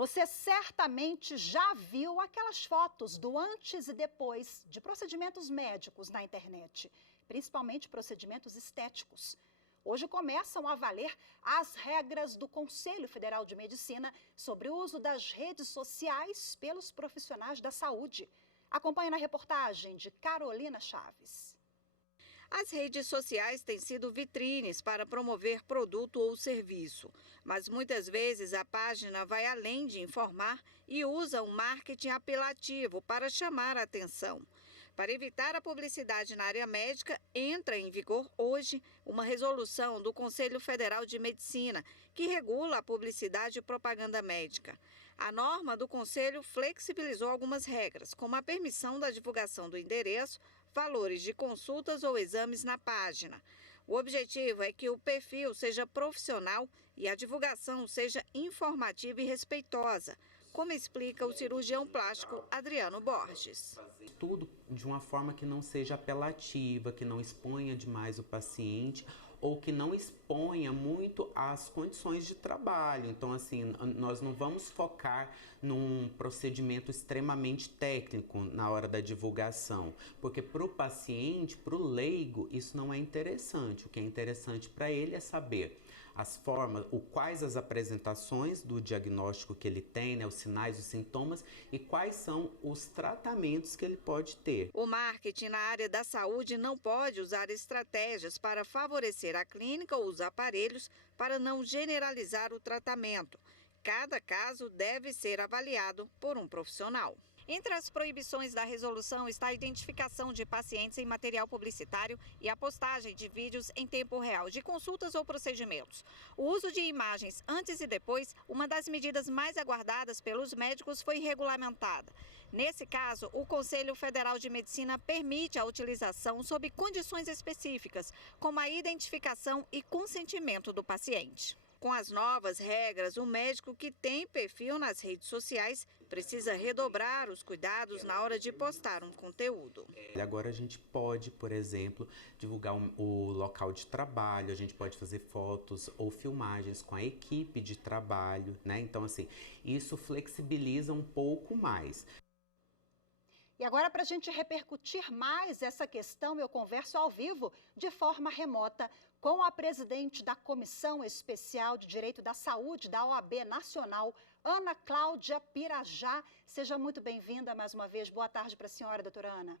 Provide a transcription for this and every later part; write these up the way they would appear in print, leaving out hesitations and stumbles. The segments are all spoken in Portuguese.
Você certamente já viu aquelas fotos do antes e depois de procedimentos médicos na internet, principalmente procedimentos estéticos. Hoje começam a valer as regras do Conselho Federal de Medicina sobre o uso das redes sociais pelos profissionais da saúde. Acompanhe na reportagem de Carolina Chaves. As redes sociais têm sido vitrines para promover produto ou serviço, mas muitas vezes a página vai além de informar e usa um marketing apelativo para chamar a atenção. Para evitar a publicidade na área médica, entra em vigor hoje uma resolução do Conselho Federal de Medicina que regula a publicidade e propaganda médica. A norma do Conselho flexibilizou algumas regras, como a permissão da divulgação do endereço, valores de consultas ou exames na página. O objetivo é que o perfil seja profissional e a divulgação seja informativa e respeitosa, como explica o cirurgião plástico Adriano Borges. Tudo de uma forma que não seja apelativa, que não exponha demais o paciente ou que não exponha muito as condições de trabalho. Então, assim, nós não vamos focar num procedimento extremamente técnico na hora da divulgação, porque para o paciente, para o leigo, isso não é interessante. O que é interessante para ele é saber as formas, quais as apresentações do diagnóstico que ele tem, né, os sinais, os sintomas e quais são os tratamentos que ele pode ter. O marketing na área da saúde não pode usar estratégias para favorecer a clínica ou os aparelhos para não generalizar o tratamento. Cada caso deve ser avaliado por um profissional. Entre as proibições da resolução está a identificação de pacientes em material publicitário e a postagem de vídeos em tempo real de consultas ou procedimentos. O uso de imagens antes e depois, uma das medidas mais aguardadas pelos médicos, foi regulamentada. Nesse caso, o Conselho Federal de Medicina permite a utilização sob condições específicas, como a identificação e consentimento do paciente. Com as novas regras, o médico que tem perfil nas redes sociais precisa redobrar os cuidados na hora de postar um conteúdo. Agora a gente pode, por exemplo, divulgar o local de trabalho, a gente pode fazer fotos ou filmagens com a equipe de trabalho, né? Então, assim, isso flexibiliza um pouco mais. E agora, para a gente repercutir mais essa questão, eu converso ao vivo, de forma remota, com a presidente da Comissão Especial de Direito da Saúde da OAB Nacional, Ana Cláudia Pirajá. Seja muito bem-vinda mais uma vez. Boa tarde para a senhora, doutora Ana.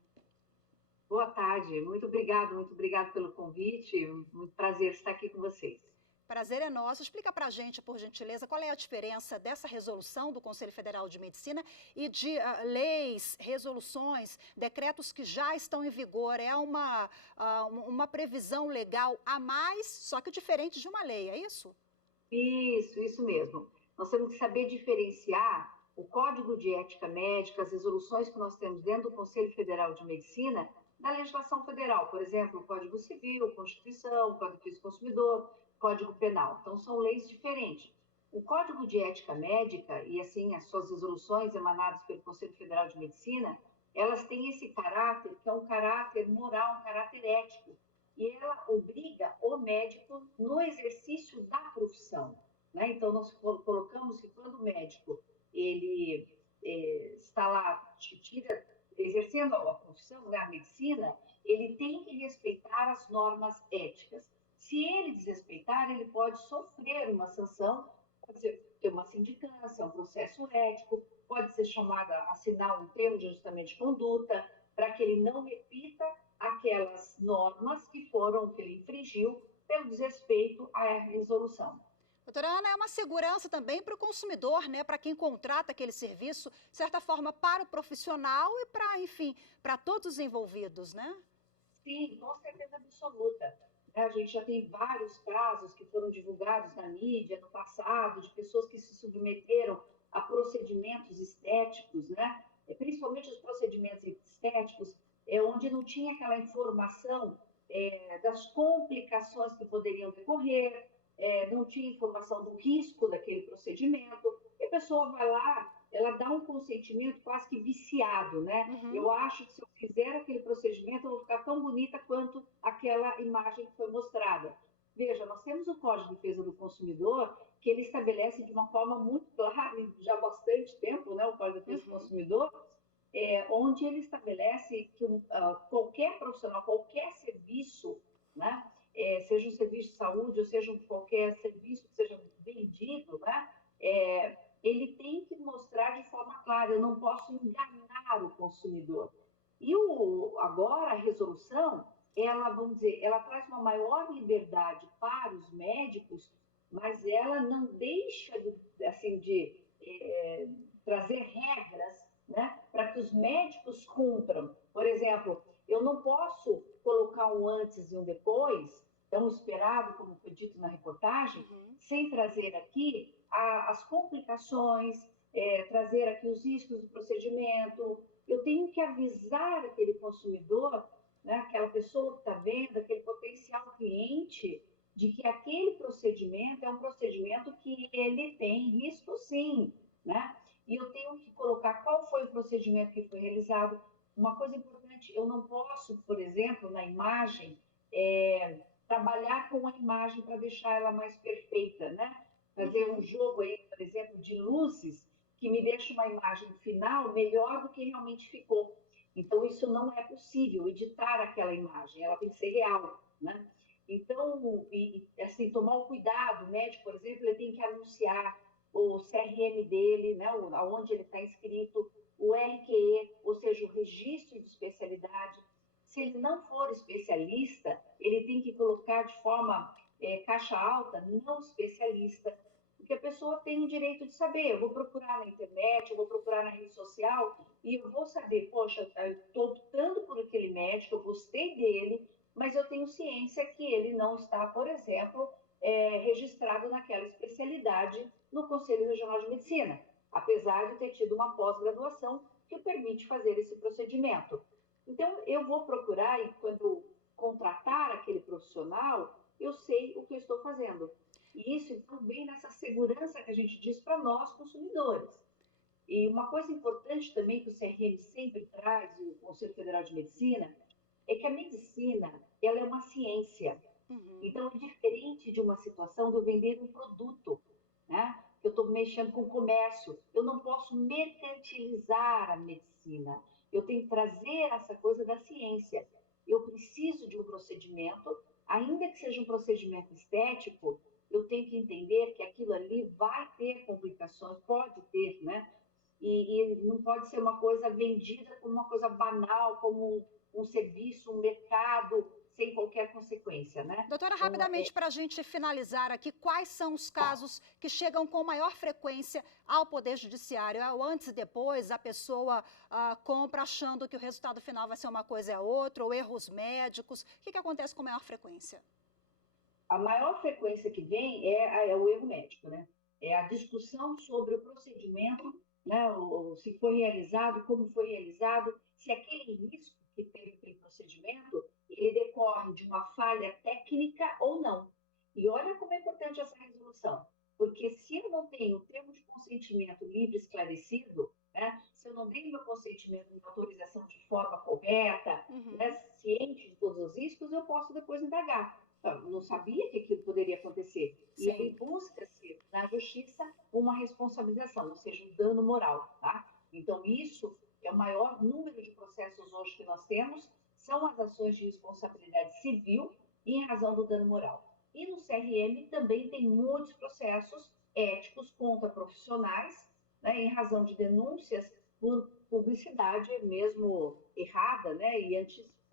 Boa tarde, muito obrigado pelo convite, muito prazer estar aqui com vocês. Prazer é nosso. Explica para a gente, por gentileza, qual é a diferença dessa resolução do Conselho Federal de Medicina e de leis, resoluções, decretos que já estão em vigor. É uma previsão legal a mais, só que diferente de uma lei, é isso? Isso mesmo. Nós temos que saber diferenciar o Código de Ética Médica, as resoluções que nós temos dentro do Conselho Federal de Medicina, da legislação federal, por exemplo, o Código Civil, Constituição, Código de Defesa do Consumidor, Código Penal. Então, são leis diferentes. O Código de Ética Médica e, assim, as suas resoluções emanadas pelo Conselho Federal de Medicina, elas têm esse caráter, que é um caráter moral, um caráter ético, e ela obriga o médico no exercício da profissão, né? Então, nós colocamos que quando o médico ele está lá, exercendo a profissão, né, a medicina, ele tem que respeitar as normas éticas. Se ele desrespeitar, ele pode sofrer uma sanção, pode ter uma sindicância, um processo ético, pode ser chamado a assinar um termo de ajustamento de conduta, para que ele não repita aquelas normas que ele infringiu pelo desrespeito à resolução. Doutora Ana, é uma segurança também para o consumidor, né? Para quem contrata aquele serviço, de certa forma, para o profissional e para, enfim, para todos os envolvidos, né? Sim, com certeza absoluta. A gente já tem vários casos que foram divulgados na mídia no passado, de pessoas que se submeteram a procedimentos estéticos, né? Principalmente os procedimentos estéticos, onde não tinha aquela informação das complicações que poderiam decorrer, não tinha informação do risco daquele procedimento, e a pessoa vai lá, ela dá um consentimento quase que viciado, né? Uhum. Eu acho que se eu fizer aquele procedimento, eu vou ficar tão bonita quanto aquela imagem que foi mostrada. Veja, nós temos o Código de Defesa do Consumidor, que ele estabelece de uma forma muito clara, já há bastante tempo, né, o Código de Defesa do Consumidor, onde ele estabelece que qualquer profissional, qualquer serviço, né, seja um serviço de saúde ou seja qualquer serviço que seja vendido, né, ele tem que mostrar de forma clara, eu não posso enganar o consumidor. E agora a resolução, ela, vamos dizer, ela traz uma maior liberdade para os médicos, mas ela não deixa de trazer regras, né, para que os médicos cumpram. Por exemplo, eu não posso colocar um antes e um depois, tão esperado, como foi dito na reportagem, sem trazer aqui as complicações, trazer aqui os riscos do procedimento. Eu tenho que avisar aquele consumidor, né, aquela pessoa que está vendo, aquele potencial cliente, de que aquele procedimento é um procedimento que ele tem risco sim, né? E eu tenho que colocar qual foi o procedimento que foi realizado. Uma coisa importante, eu não posso, por exemplo, na imagem, trabalhar com a imagem para deixar ela mais perfeita, né? Fazer um jogo aí, por exemplo, de luzes que me deixa uma imagem final melhor do que realmente ficou. Então, isso não é possível, editar aquela imagem, ela tem que ser real, né? Então, assim, tomar o cuidado, o médico, por exemplo, ele tem que anunciar o CRM dele, né, onde ele está inscrito, o RQE, ou seja, o registro de especialidade. Se ele não for especialista, ele tem que colocar de forma caixa alta, não especialista, porque a pessoa tem o direito de saber. Eu vou procurar na internet, eu vou procurar na rede social e eu vou saber, poxa, eu estou optando por aquele médico, eu gostei dele, mas eu tenho ciência que ele não está, por exemplo, registrado naquela especialidade no Conselho Regional de Medicina, apesar de ter tido uma pós-graduação que permite fazer esse procedimento. Então, eu vou procurar, e quando contratar aquele profissional, eu sei o que eu estou fazendo. E isso, então, vem nessa segurança que a gente diz para nós, consumidores. E uma coisa importante também que o CRM sempre traz, o Conselho Federal de Medicina, é que a medicina, ela é uma ciência. Então, é diferente de uma situação de eu vender um produto, né? Eu estou mexendo com o comércio. Eu não posso mercantilizar a medicina. Eu tenho que trazer essa coisa da ciência. Eu preciso de um procedimento, ainda que seja um procedimento estético, eu tenho que entender que aquilo ali vai ter complicações, pode ter, né? E não pode ser uma coisa vendida como uma coisa banal, como um serviço, um mercado, sem qualquer consequência, né? Doutora, rapidamente, para a gente finalizar aqui, quais são os casos que chegam com maior frequência ao Poder Judiciário? É o antes e depois, a pessoa compra achando que o resultado final vai ser uma coisa e a outra, ou erros médicos. O que acontece com maior frequência? A maior frequência que vem é o erro médico, né? É a discussão sobre o procedimento, né? Se foi realizado, como foi realizado, se aquele risco que teve aquele procedimento, ele decorre de uma falha técnica ou não. E olha como é importante essa resolução, porque se eu não tenho o termo de consentimento livre e esclarecido, né? Se eu não dei meu consentimento de autorização de forma correta, né? Ciente de todos os riscos, eu posso depois indagar. Eu não sabia que aquilo poderia acontecer. Sim. E aí busca-se na justiça uma responsabilização, ou seja, um dano moral, tá? Então, isso é o maior número de processos hoje que nós temos, são as ações de responsabilidade civil em razão do dano moral. E no CRM também tem muitos processos éticos contra profissionais, né, em razão de denúncias por publicidade mesmo errada, né, e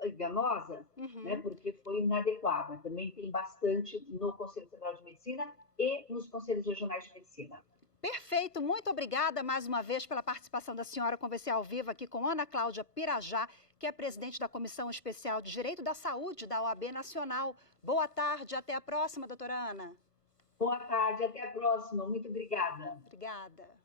enganosa, né, porque foi inadequada. Também tem bastante no Conselho Federal de Medicina e nos Conselhos Regionais de Medicina. Perfeito, muito obrigada mais uma vez pela participação da senhora. Conversei ao vivo aqui com Ana Cláudia Pirajá, que é presidente da Comissão Especial de Direito da Saúde da OAB Nacional. Boa tarde, até a próxima, doutora Ana. Boa tarde, até a próxima. Muito obrigada. Obrigada.